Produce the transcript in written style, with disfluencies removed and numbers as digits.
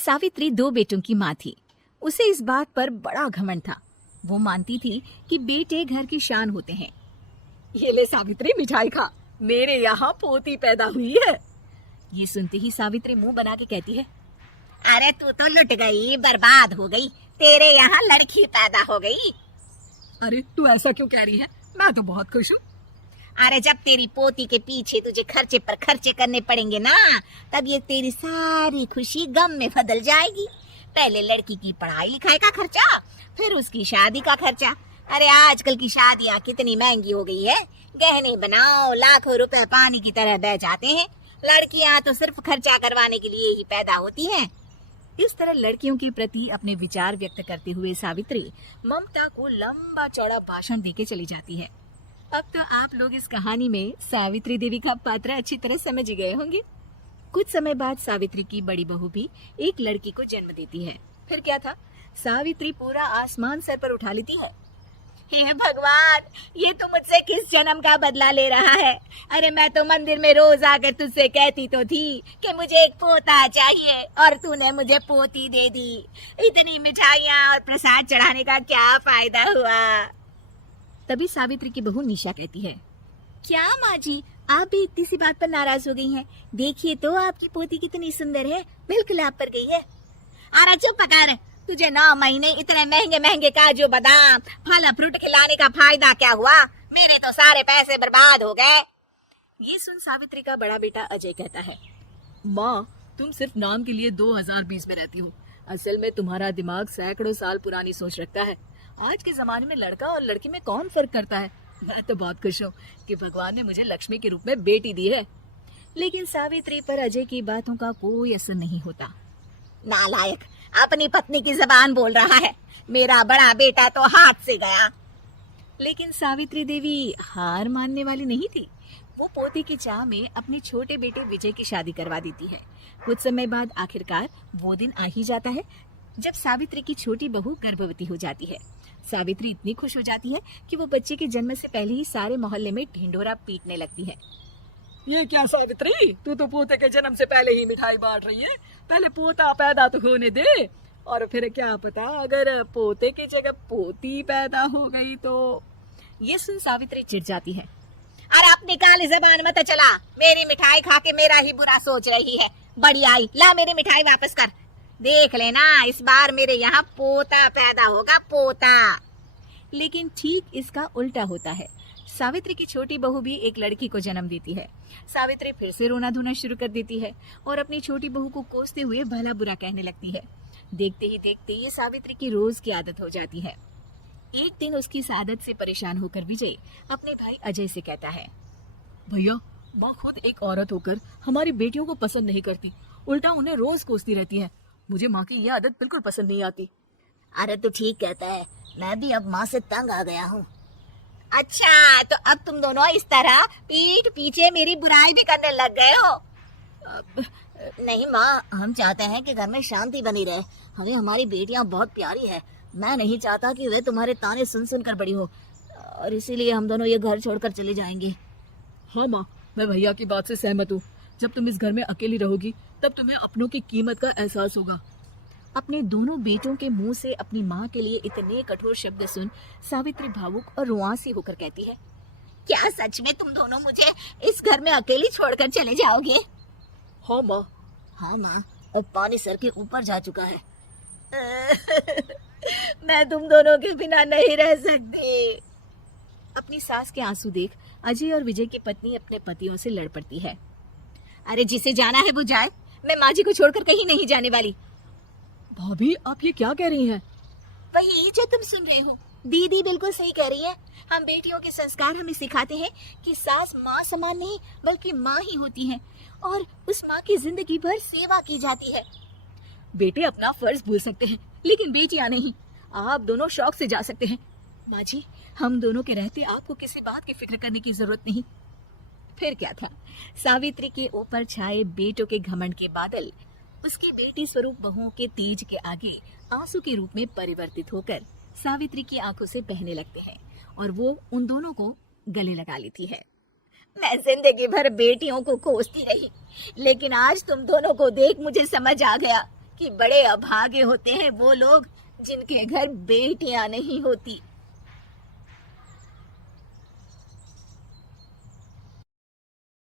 सावित्री दो बेटों की माँ थी। उसे इस बात पर बड़ा घमंड था। वो मानती थी कि बेटे घर की शान होते हैं। ये ले सावित्री, मिठाई खा, मेरे यहाँ पोती पैदा हुई है। ये सुनते ही सावित्री मुंह बना के कहती है, अरे तू तो लुट गई, बर्बाद हो गई, तेरे यहाँ लड़की पैदा हो गई। अरे तू ऐसा क्यों कह रही है, मैं तो बहुत खुश हूँ। अरे जब तेरी पोती के पीछे तुझे खर्चे पर खर्चे करने पड़ेंगे ना, तब ये तेरी सारी खुशी गम में बदल जाएगी। पहले लड़की की पढ़ाई लिखाई का खर्चा, फिर उसकी शादी का खर्चा। अरे आजकल की शादियाँ कितनी महंगी हो गई है। गहने बनाओ, लाखों रुपए पानी की तरह बह जाते हैं। लड़कियाँ तो सिर्फ खर्चा करवाने के लिए ही पैदा होती हैं। इस तरह लड़कियों के प्रति अपने विचार व्यक्त करते हुए सावित्री ममता को लंबा चौड़ा भाषण देके चली जाती है। अब तो आप लोग इस कहानी में सावित्री देवी का पात्र अच्छी तरह समझ गए होंगे। कुछ समय बाद सावित्री की बड़ी बहू भी एक लड़की को जन्म देती है। फिर क्या था, सावित्री पूरा आसमान सर पर उठा लेती है। हे भगवान, ये तू मुझसे किस जन्म का बदला ले रहा है? अरे मैं तो मंदिर में रोज आकर तुझसे कहती तो थी कि मुझे एक पोता चाहिए, और तूने मुझे पोती दे दी। इतनी मिठाइयाँ और प्रसाद चढ़ाने का क्या फायदा हुआ? तभी सावित्री की बहू निशा कहती है, क्या माँ जी, आप भी इतनी सी बात पर नाराज हो गई हैं? देखिए तो आपकी पोती कितनी सुंदर है, बिल्कुल आप पर गई है। अरे चुप कर, तुझे 9 महीने इतने महंगे महंगे काजू बादाम फल फ्रूट खिलाने का फायदा क्या हुआ? मेरे तो सारे पैसे बर्बाद हो गए। ये सुन सावित्री का बड़ा बेटा अजय कहता है, माँ, तुम सिर्फ नाम के लिए 2020 में रहती हो। असल में तुम्हारा दिमाग सैकड़ों साल पुरानी सोच रखता है। आज के जमाने में लड़का और लड़की में कौन फर्क करता है। मैं तो बहुत खुश हूँ कि भगवान ने मुझे लक्ष्मी के रूप में बेटी दी है। लेकिन सावित्री पर अजय की बातों का कोई असर नहीं होता। नालायक, अपनी पत्नी की जबान बोल रहा है। मेरा बड़ा बेटा तो हाथ से गया। लेकिन सावित्री देवी हार मानने वाली नहीं थी। वो पोती की चाह में अपने छोटे बेटे विजय की शादी करवा देती है। कुछ समय बाद आखिरकार वो दिन आ ही जाता है जब सावित्री की छोटी बहू गर्भवती हो जाती है। सावित्री इतनी खुश हो जाती है कि वो बच्चे के जन्म से पहले ही सारे मोहल्ले में ढिंढोरा पीटने लगती है। ये क्या सावित्री, तू तो पोते के जन्म से पहले ही मिठाई बांट रही है। पहले पोता पैदा तो होने दे, और फिर क्या पता अगर पोते की जगह पोती पैदा हो गई तो। ये सुन सावित्री चिढ़ जाती है। अरे अपनी काली जबान मत चला, मेरी मिठाई खा के मेरा ही बुरा सोच रही है। बड़ी आई, ला मेरी मिठाई वापस कर। देख लेना, इस बार मेरे यहाँ पोता पैदा होगा, पोता। लेकिन ठीक इसका उल्टा होता है। सावित्री की छोटी बहू भी एक लड़की को जन्म देती है। सावित्री फिर से रोना धोना शुरू कर देती है और अपनी छोटी बहू को कोसते हुए भला बुरा कहने लगती है। देखते ही देखते ये सावित्री की रोज की आदत हो जाती है। एक दिन उसकी इस आदत से परेशान होकर विजय अपने भाई अजय से कहता है, भैया, माँ खुद एक औरत होकर हमारी बेटियों को पसंद नहीं करती, उल्टा उन्हें रोज कोसती रहती है। मुझे माँ की ये आदत बिल्कुल पसंद नहीं आती। अरे तू ठीक कहता है, मैं भी अब माँ से तंग आ गया हूँ। अच्छा, तो अब तुम दोनों इस तरह पीठ पीछे मेरी बुराई भी करने लग गए हो? नहीं माँ, हम चाहते हैं कि घर में शांति बनी रहे। हमें हमारी बेटियाँ बहुत प्यारी है। मैं नहीं चाहता कि वे तुम्हारे ताने सुन सुन कर बड़ी हो, और इसीलिए हम दोनों ये घर छोड़कर चले जाएंगे। हाँ माँ, मैं भैया की बात से सहमत हूँ। जब तुम इस घर में अकेली रहोगी तब तुम्हें अपनों की कीमत का एहसास होगा। अपने दोनों बेटों के मुंह से अपनी माँ के लिए इतने कठोर शब्द सुन सावित्री भावुक और रुआंसी होकर कहती है, क्या सच में तुम दोनों मुझे इस घर में अकेली छोड़कर चले जाओगे? हाँ माँ। हाँ माँ, अब पानी सर के ऊपर जा चुका है। मैं तुम दोनों के बिना नहीं रह सकती। अपनी सास के आंसू देख अजय और विजय की पत्नी अपने पतियों से लड़ पड़ती है। अरे जिसे जाना है वो जाए, मैं माँ जी को छोड़कर कहीं नहीं जाने वाली। भाभी, आप ये क्या कह रही हैं? वही जो तुम सुन रहे हो, दीदी बिल्कुल सही कह रही है। हम बेटियों के संस्कार हमें सिखाते हैं कि सास माँ समान नहीं बल्कि माँ ही होती है, और उस माँ की जिंदगी भर सेवा की जाती है। बेटे अपना फर्ज भूल सकते हैं, लेकिन बेटियां नहीं। आप दोनों शौक से जा सकते हैं। माँ जी, हम दोनों के रहते आपको किसी बात की फिक्र करने की जरूरत नहीं। फिर क्या था, सावित्री के ऊपर छाए बेटों के घमंड के बादल उसकी बेटी स्वरूप बहुओं के तेज के आगे आंसू के रूप में परिवर्तित होकर सावित्री की आंखों से बहने लगते हैं और वो उन दोनों को गले लगा लेती है। मैं जिंदगी भर बेटियों को कोसती रही, लेकिन आज तुम दोनों को देख मुझे समझ आ गया कि बड़े अभागे होते हैं वो लोग जिनके घर बेटियां नहीं होती।